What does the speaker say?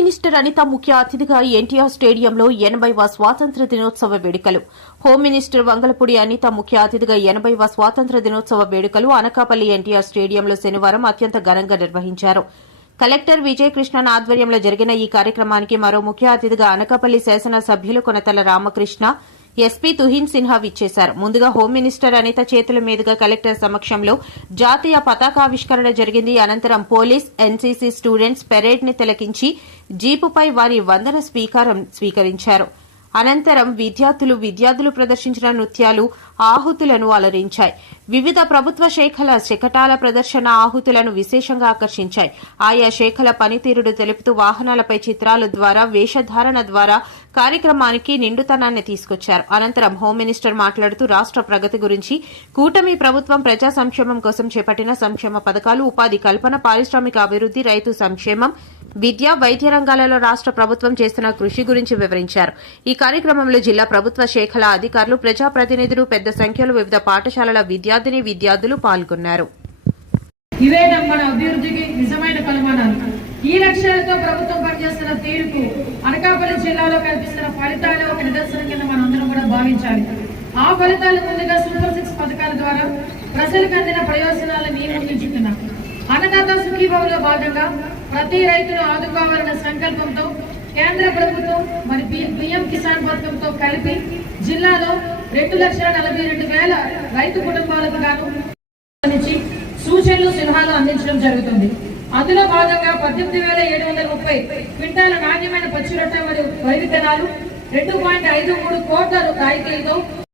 Minister Anitha ముఖ్య అతిథిగా ఎన్టీఆర్ స్టేడియంలో 80వ స్వాతంత్ర్య దినోత్సవ వేడుకలు. హోం మినిస్టర్ వంగలపూడి అనిత ముఖ్య అతిథిగా 80వ స్వాతంత్ర్య దినోత్సవ వేడుకలు అనకాపల్లి ఎన్టీఆర్ స్టేడియంలో శనివారం అత్యంత ఘనంగా నిర్వహించారు. కలెక్టర్ విజయకృష్ణన్ ఆధ్వర్యంలో జరిగిన ఈ కార్యక్రమానికి మరో ముఖ్య అతిథిగా అనకాపల్లి శాసనసభ్యులు కొనతల రామకృష్ణ, ఎస్పీ తుహిన్ సిన్హా విచ్చేశారు. ముందుగా హోం మినిస్టర్ అనిత చేతుల మీదుగా కలెక్టర్ సమక్షంలో జాతీయ పతాకావిష్కరణ జరిగింది. అనంతరం పోలీస్, ఎన్సీసీ స్టూడెంట్స్ పెరేడ్ ని తిలకించి జీపుపై వారి వందన స్వీకరించారు. అనంతరం విద్యార్థులు ప్రదర్శించిన నృత్యాలు ఆహుతులను అలరించాయి. వివిధ ప్రభుత్వ శాఖల శకటాల ప్రదర్శన ఆహుతులను విశేషంగా ఆకర్షించాయి. ఆయా శాఖల పనితీరును తెలుపుతూ వాహనాలపై చిత్రాల ద్వారా, వేషధారణ ద్వారా కార్యక్రమానికి నిండుతనాన్ని తీసుకొచ్చారు. అనంతరం హోం మినిస్టర్ మాట్లాడుతూ రాష్ట ప్రగతి గురించి, కూటమి ప్రభుత్వం ప్రజా సంక్షేమం కోసం చేపట్టిన సంక్షేమ పథకాలు, ఉపాధి కల్పన, పారిశ్రామిక అభివృద్ది, రైతు సంక్షేమం, విద్య, వైద్య రంగాలలో రాష్ట ప్రభుత్వం చేస్తున్న కృషి గురించి వివరించారు. ఈ కార్యక్రమంలో జిల్లా ప్రభుత్వ శాఖల అధికారులు, ప్రజాప్రతినిధులు పెద్ద సంఖ్యలో వివిధ పాఠశాలల విద్యార్థులు పాల్గొన్నారు. ఇవే మన అభివృద్ధికి నిజమైన కొలమానాలు. ఈ లక్ష్యాలతో ప్రభుత్వం పనిచేస్తున్న తీరుకు అనకాపల్లి జిల్లాలో కల్పిస్తున్న ఫలితాలు ఒక నిదర్శనం కింద మనందరం కూడా భావించాలి. ఆ ఫలితాలు ముందుగా సూపర్ 6 పథకాల ద్వారా ప్రజలకు అందిన ప్రయోజనాలను మేము ముందుంచుతున్నాం. అన్నదాత సుఖీభవలో భాగంగా ప్రతి రైతును ఆదుకోవాలన్న సంకల్పంతో కేంద్ర ప్రభుత్వం మరి పీఎం కిసాన్ పథకంతో కలిపి జిల్లాలో 2,42,000 రైతు కుటుంబాలకు గాను సూచనలు, సలహాలు అందించడం జరుగుతుంది. అందులో భాగంగా 18,730 క్వింటాల నాణ్యమైన పచ్చి రొట్టె మరియు వరి విత్తనాలు, 2.53 కోట్ల రాయితీలతో